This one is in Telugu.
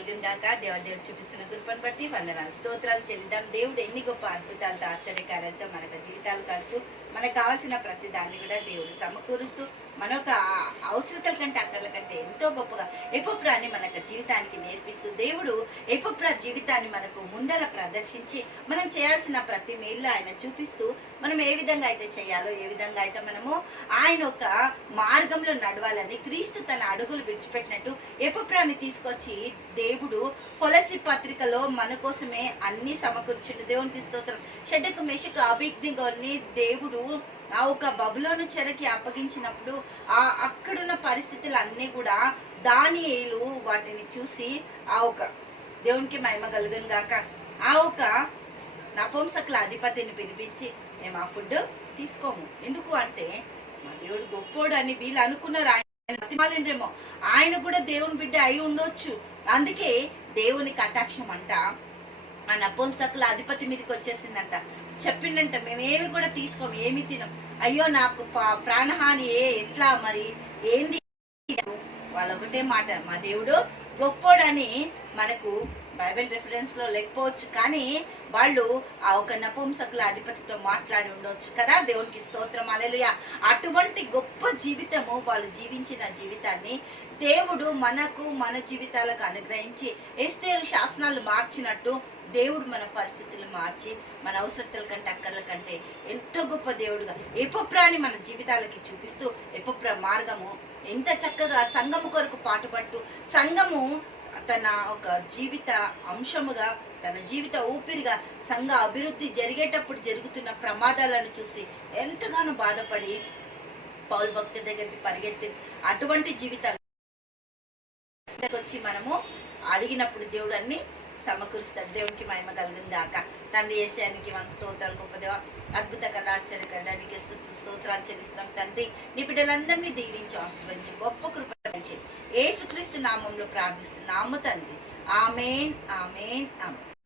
కలిగిన గాక దేవదేవుడు చూపిస్తున్న కృపను బట్టి వందనాలు. స్తోత్రాలు చెల్లిద్దాం. దేవుడు ఎన్ని గొప్ప అద్భుతాలతో ఆశ్చర్యకారాలతో మనకు జీవితాలు కడుతూ మనకు కావాల్సిన ప్రతి దాన్ని కూడా దేవుడు సమకూరుస్తూ మన ఒక అవసరతల కంటే అక్కర్ల కంటే ఎంతో గొప్పగా ఎప్పుప్రాన్ని మనకు జీవితానికి నేర్పిస్తూ దేవుడు ఎపుప్రా జీవితాన్ని మనకు ముందల ప్రదర్శించి మనం చేయాల్సిన ప్రతి మేలు ఆయన చూపిస్తూ మనం ఏ విధంగా అయితే చేయాలో ఏ విధంగా అయితే మనము ఆయన ఒక మార్గంలో నడవాలని క్రీస్తు తన అడుగులు విడిచిపెట్టినట్టు ఎపుప్రాని తీసుకొచ్చి దే దేవుడు కొలసి పత్రికలో మన కోసమే అన్ని సమకూర్చిండు. దేవునికి స్తోత్రం. షడ్డకు మెషకు అభిజ్ఞల్ని దేవుడు ఆ ఒక బబులోను చెరకి అప్పగించినప్పుడు ఆ అక్కడున్న పరిస్థితులు అన్నీ కూడా దానియేలు వాటిని చూసి ఆ ఒక దేవునికి మహిమ కలుగును గాక. ఆ ఒక నపంసకుల అధిపతిని పిలిపించి మేము ఆ ఫుడ్ తీసుకోము. ఎందుకు అంటే మా దేవుడు గొప్పోడు అని వీళ్ళు అనుకున్నారు. ఆయన బతిమాలిండ్రేమో. ఆయన కూడా దేవుని బిడ్డ అయి ఉండొచ్చు. అందుకే దేవుని కటాక్షం అంట ఆ నపుంసకుల అధిపతి మీదకి వచ్చేసిందంట. చెప్పిండంట మేమేమి కూడా తీసుకోము ఏమి తినం అయ్యో నాకు పా- ప్రాణహాని ఏ ఎట్లా మరి? ఏంది? వాళ్ళు ఒకటే మాట మా దేవుడు గొప్పోడని మనకు బైబిల్ రెఫరెన్స్లో లేకపోవచ్చు కానీ వాళ్ళు ఆ ఒక నపుంసకుల అధిపతితో మాట్లాడి ఉండొచ్చు కదా. దేవునికి స్తోత్రం అలెలుయ అటువంటి గొప్ప జీవితము వాళ్ళు జీవించిన జీవితాన్ని దేవుడు మనకు మన జీవితాలకు అనుగ్రహించి ఎస్తేరు శాసనాలు మార్చినట్టు దేవుడు మన పరిస్థితులు మార్చి మన అవసరతల కంటే అక్కర్ల కంటే ఎంతో గొప్ప దేవుడుగా ఎపప్రాని మన జీవితాలకి చూపిస్తూ ఎపప్ర మార్గము ఎంత చక్కగా సంఘము కొరకు పాటుపడుతూ సంఘము తన ఒక జీవిత అంశముగా తన జీవిత ఊపిరిగా సంఘ అభివృద్ధి జరిగేటప్పుడు జరుగుతున్న ప్రమాదాలను చూసి ఎంతగానో బాధపడి పౌల్ భక్తి దగ్గరికి పరిగెత్తి అటువంటి జీవితాలు వచ్చి మనము అడిగినప్పుడు దేవుడు అన్ని సమకూరుస్తాడు. దేవునికి మహిమ కలుగును గాక. తండ్రి ఏసానికి మన స్తోత్రాలు గొప్పదేవ అద్భుతకర ఆశ్చర్యకరానికి స్తోత్ర స్తోత్రాలు చెల్లిస్తున్నాం. తండ్రి నీ బిడ్డలందరినీ దీవించి ఆశీర్వదించి గొప్ప కృప ఏసుక్రీస్తు నామంలో ప్రార్థిస్తున్నాము తండ్రి. ఆమెన్ ఆమెన్ ఆమె